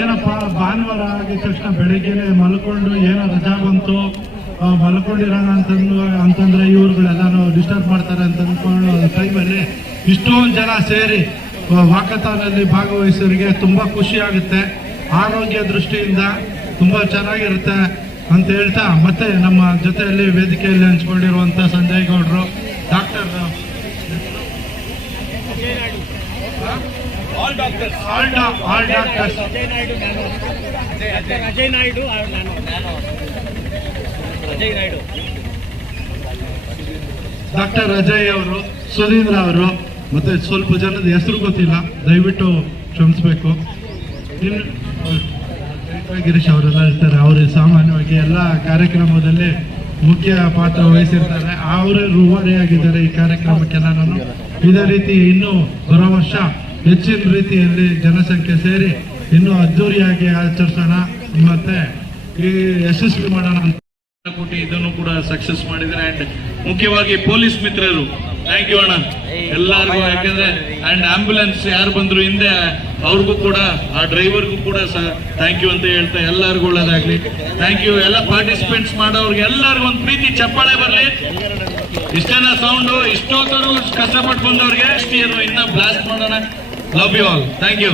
ಏನಪ್ಪ ಭಾನುವಾರ ಆಗಿದ ತಕ್ಷಣ ಬೆಳಿಗ್ಗೆನೆ ಮಲ್ಕೊಂಡು ಏನೋ ರಜಾ ಬಂತು ಮಲ್ಕೊಂಡಿರೋಣ ಅಂತಂದ್ರೆ ಇವ್ರುಗಳೆಲ್ಲಾನು ಡಿಸ್ಟರ್ಬ್ ಮಾಡ್ತಾರೆ ಅಂತ ಅಂದ್ಕೊಂಡು ಟೈಮಲ್ಲಿ ಇಷ್ಟೊಂದು ಜನ ಸೇರಿ ವಾಕಥಾನಲ್ಲಿ ಭಾಗವಹಿಸೋರಿಗೆ ತುಂಬಾ ಖುಷಿ ಆಗುತ್ತೆ. ಆರೋಗ್ಯ ದೃಷ್ಟಿಯಿಂದ ತುಂಬಾ ಚೆನ್ನಾಗಿರುತ್ತೆ ಅಂತ ಹೇಳ್ತಾ ಮತ್ತೆ ನಮ್ಮ ಜೊತೆಯಲ್ಲಿ ವೇದಿಕೆಯಲ್ಲಿ ಹಂಚ್ಕೊಂಡಿರುವಂತ ಸಂಜಯ್ ಗೌಡ್ರು, ಡಾಕ್ಟರ್ ಡಾಕ್ಟರ್ ಅಜಯ್ ಅವರು, ಸುಧೀಂದ್ರ ಅವರು, ಮತ್ತೆ ಸ್ವಲ್ಪ ಜನದ ಹೆಸರು ಗೊತ್ತಿಲ್ಲ, ದಯವಿಟ್ಟು ಕ್ಷಮಿಸಬೇಕು. ಗಿರೀಶ್ ಅವರೆಲ್ಲ ಇರ್ತಾರೆ. ಅವರು ಸಾಮಾನ್ಯವಾಗಿ ಎಲ್ಲ ಕಾರ್ಯಕ್ರಮದಲ್ಲಿ ಮುಖ್ಯ ಪಾತ್ರ ವಹಿಸಿರ್ತಾರೆ. ಅವರೇ ರೂವಾರಿಯಾಗಿದ್ದಾರೆ ಈ ಕಾರ್ಯಕ್ರಮಕ್ಕೆಲ್ಲ. ನಾನು ಇದೇ ರೀತಿ ಇನ್ನೂ ಬರೋ ವರ್ಷ ಹೆಚ್ಚಿನ ರೀತಿಯಲ್ಲಿ ಜನಸಂಖ್ಯೆ ಸೇರಿ ಇನ್ನೂ ಅದ್ದೂರಿಯಾಗಿ ಆಚರಿಸೋಣ ಮತ್ತೆ ಈ ಯಶಸ್ವಿ ಮಾಡೋಣ ಅಂತ ಕೊಟ್ಟು ಇದನ್ನು ಕೂಡ ಸಕ್ಸಸ್ ಮಾಡಿದ್ರೆ. ಅಂಡ್ ಮುಖ್ಯವಾಗಿ ಪೊಲೀಸ್ ಮಿತ್ರರು ಥ್ಯಾಂಕ್ ಯು ಅಣ್ಣ ಎಲ್ಲರಿಗೂ. ಯಾಕಂದ್ರೆ ಅಂಡ್ ಆಂಬ್ಯುಲೆನ್ಸ್ ಯಾರು ಬಂದ್ರು ಹಿಂದೆ ಅವ್ರಿಗೂ ಕೂಡ, ಆ ಡ್ರೈವರ್ಗೂ ಕೂಡ ಥ್ಯಾಂಕ್ ಯು ಅಂತ ಹೇಳ್ತಾ ಎಲ್ಲರಿಗೂ ಒಳ್ಳೇದಾಗ್ಲಿ. Thank you. ಎಲ್ಲ ಪಾರ್ಟಿಸಿಪೇಟ್ಸ್ ಮಾಡೋರ್ಗೆ ಎಲ್ಲರಿಗೂ ಒಂದು ಪ್ರೀತಿ ಚಪ್ಪಾಳೆ ಬರಲಿ. ಇಷ್ಟೇನ ಸೌಂಡು, ಇಷ್ಟೊತ್ತರು ಕಷ್ಟಪಟ್ಟು ಬಂದವ್ರಿಗೆ ಇನ್ನ ಬ್ಲಾಸ್ಟ್ ಮಾಡೋಣ. Love you all. Thank you.